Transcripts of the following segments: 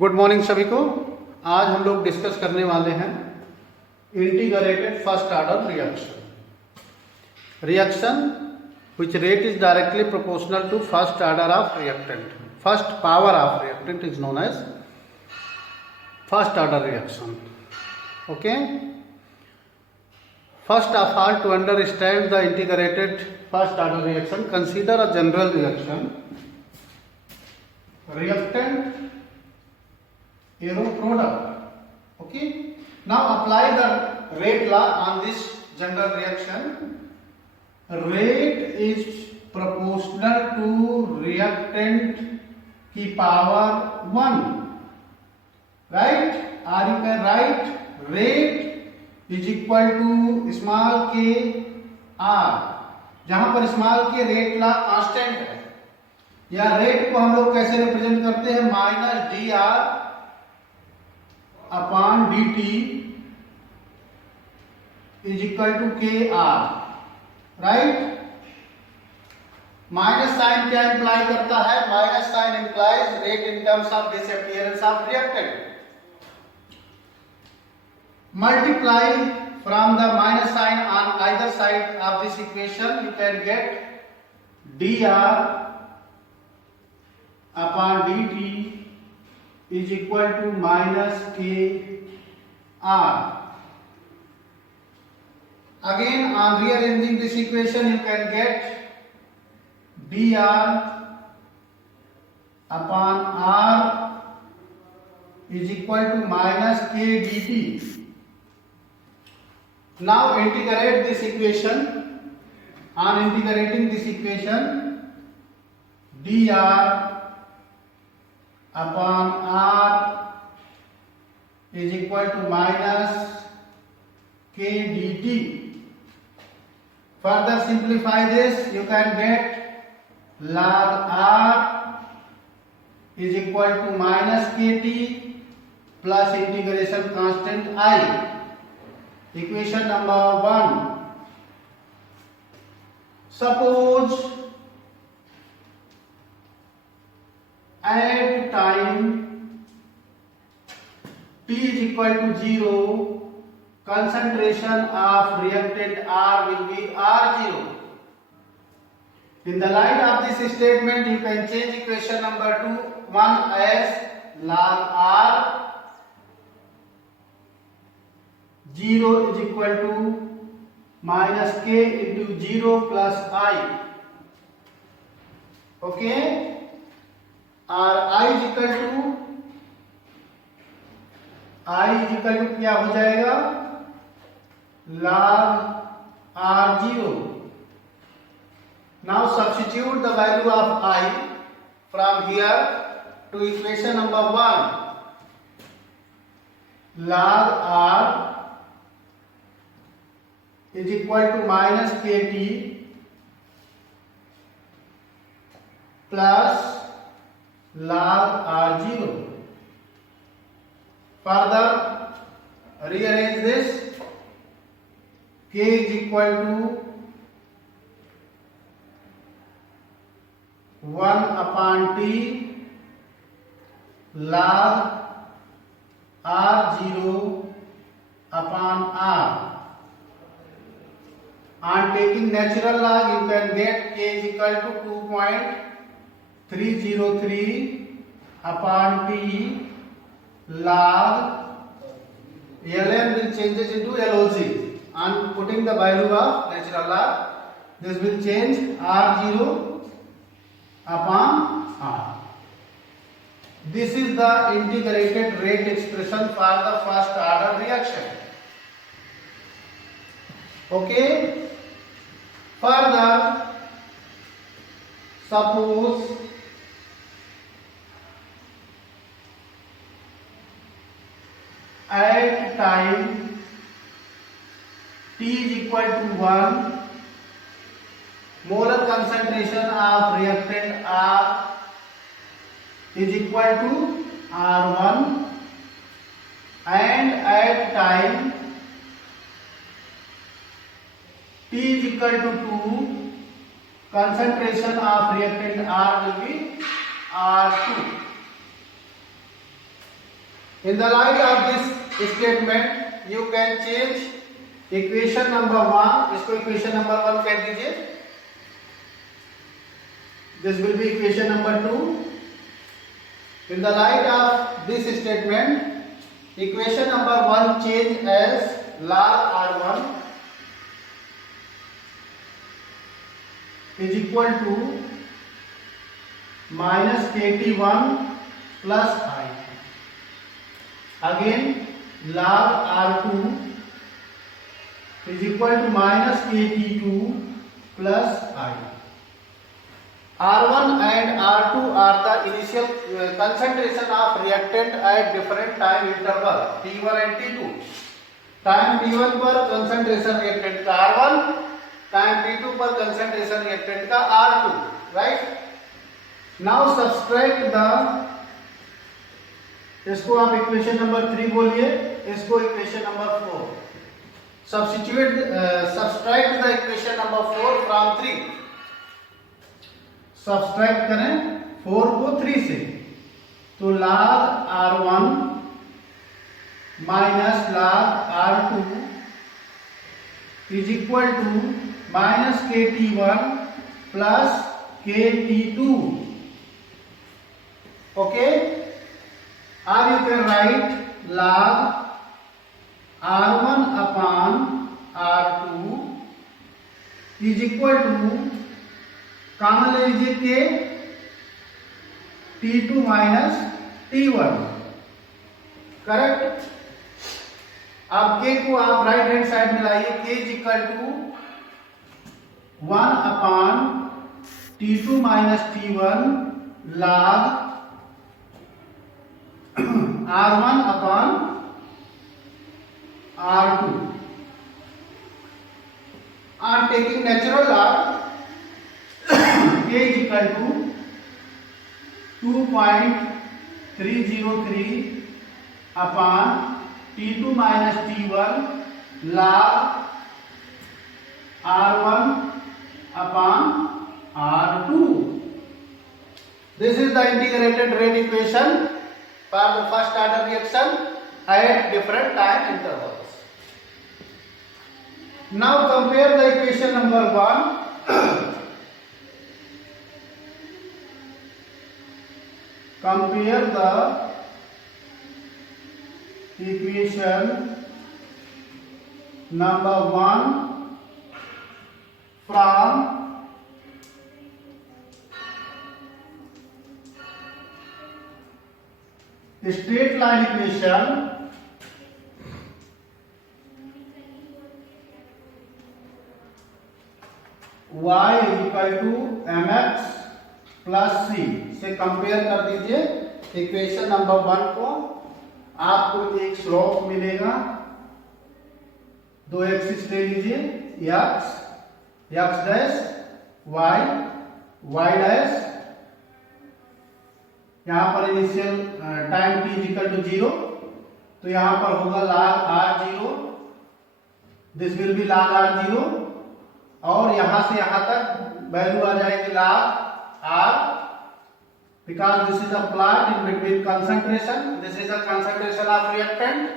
Good morning सभी को। आज हम लोग डिस्कस करने वाले हैं integrated first order reaction which rate is directly proportional to first order of reactant. First power of reactant is known as first order reaction. Okay. First of all, to understand the integrated first order reaction, consider a general reaction. Reactant arrow product. Okay. Now apply the rate law on this general reaction. Rate is proportional to reactant की power 1, right? Or you can write rate is equal to small k r, जहां पर small के rate ला constant है, या rate को हम लोग कैसे रिप्रेजेंट करते हैं, minus D R upon D T is equal to K R, right? Minus sign क्या इंप्लाई करता है? Minus sign implies rate in terms of disappearance of reactant. Multiply from the minus sign on either side of this equation, you can get dr upon dt is equal to minus kr. Again, on rearranging this equation, you can get dr upon r is equal to minus k dt. Now integrate this equation. On integrating this equation, dr upon r is equal to minus k dt. Further simplify this, you can get log r is equal to minus kt plus integration constant I. Equation number 1. Suppose at time t is equal to 0, concentration of reactant R will be R0. In the light of this statement, you can change equation number 1 as log R 0 is equal to minus k into 0 plus I. Okay, और I is equal to क्या हो जाएगा? log R0. Now substitute the value of I from here to equation number 1. log R is equal to minus kt plus log R0. Further rearrange this. K is equal to 1 upon t log R0 upon R. On taking natural log, you can get k is equal to 2.303 upon t log ln will change it into log. On putting the value of natural log, this will change r0 upon r. This is the integrated rate expression for the first order reaction. Okay. Further, suppose at time t is equal to 1, molar concentration of reactant R is equal to R1, and at time t is equal to 2, concentration of reactant R will be R2. In the light of this statement, you can change equation number 1. इसको equation number 1 कह दीजिए. This will be equation number 2. In the light of this statement, equation number 1 change as log R1 is equal to minus KT1 plus I. Again, log R2 is equal to minus KT2 plus I. R1 and R2 are the initial concentration of reactant at different time interval T1 and T2. Time T1 पर concentration reactant का R1, time T2 पर concentration reactant का R2, right? Now subtract the, इसको आप equation number 3 बोलिए, इसको equation number 4. Subtract the equation number 4 from 3. Subtract करें 4 को 3 से, तो log R1 minus log R2 is equal to minus KT1 plus KT2. Okay, or you can write log R1 upon R2 is equal to, common ले लीजिए के T2 minus T1. Correct. अब के को आप राइट हैंड साइड में लाइए. K is equal to 1 upon T2 minus T1 log R1 upon R2. I'm taking natural log. K is equal to 2.303 upon T2 minus T1 log R1 upon R2. This is the integrated rate equation for the first order reaction at different time intervals. Now compare the equation number 1. Compare the equation number 1 from straight line equation y is equal to mx plus C से compare कर दीजिए equation number 1 को. आपको एक slope मिलेगा. 2 axis ले लीजिए, x dash y dash. यहां पर initial time t equal to 0, तो यहां पर होगा log r0. This will be log r0, और यहां से यहां तक वैल्यू आ जाएगी log R, because this is a plot in between concentration. This is a concentration of reactant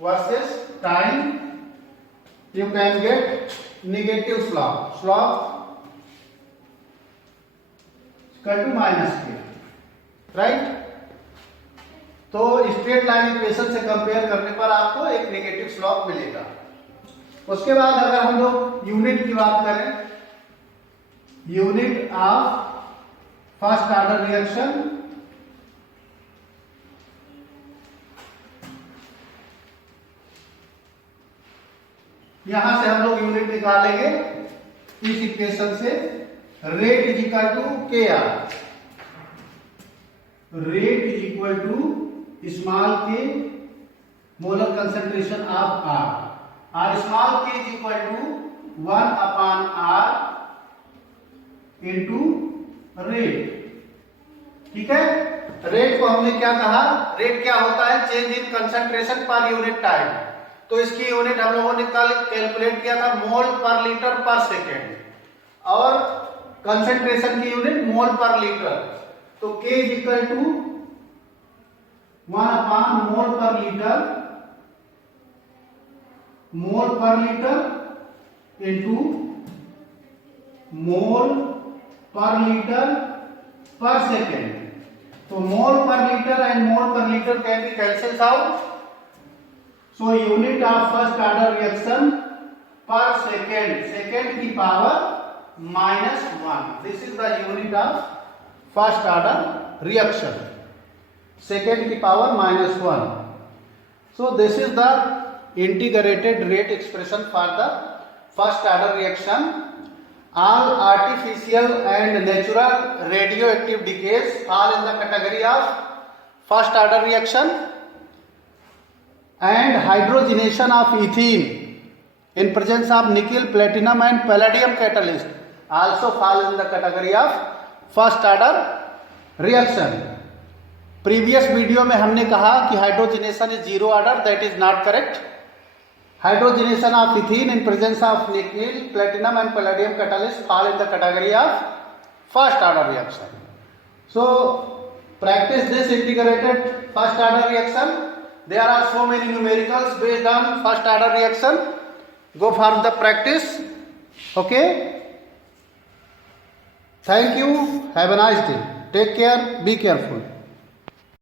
versus time. You can get negative slope. Slope equal to minus k, right? तो straight line equation से compare करने पर आपको एक negative slope मिलेगा. उसके बाद अगर हम लोग यूनिट की बात करें, unit of first order reaction, यहां से हम लोग यूनिट निकालेंगे इस इक्वेशन से. Rate is equal to K R. Rate is equal to small K molar concentration of R. और small K is equal to 1 upon R into rate. ठीक है. रेट को हमने क्या कहा? रेट क्या होता है? Change in concentration per unit time. तो इसकी यूनिट हम लोगों ने कल कैलकुलेट किया था मोल पर लीटर पर सेकेंड, और कंसंट्रेशन की यूनिट मोल पर लीटर. तो K is equal to 1/mole per liter into mole per liter per second. So mole per liter and mole per liter can be cancelled out. So unit of first order reaction per second, second की power -1. This is the unit of first order reaction. Second की power -1. So this is the integrated rate expression for the first order reaction. All artificial and natural radioactive decays fall in the category of first order reaction, and hydrogenation of ethene in presence of nickel, platinum and palladium catalyst also fall in the category of first order reaction. Previous video में हमने कहा कि hydrogenation is zero order, that is not correct. Hydrogenation of ethene in presence of nickel, platinum and palladium catalyst fall in the category of first order reaction. So practice this integrated first order reaction. There are so many numericals based on first order reaction. Go for the practice. Okay. Thank you. Have a nice day. Take care. Be careful.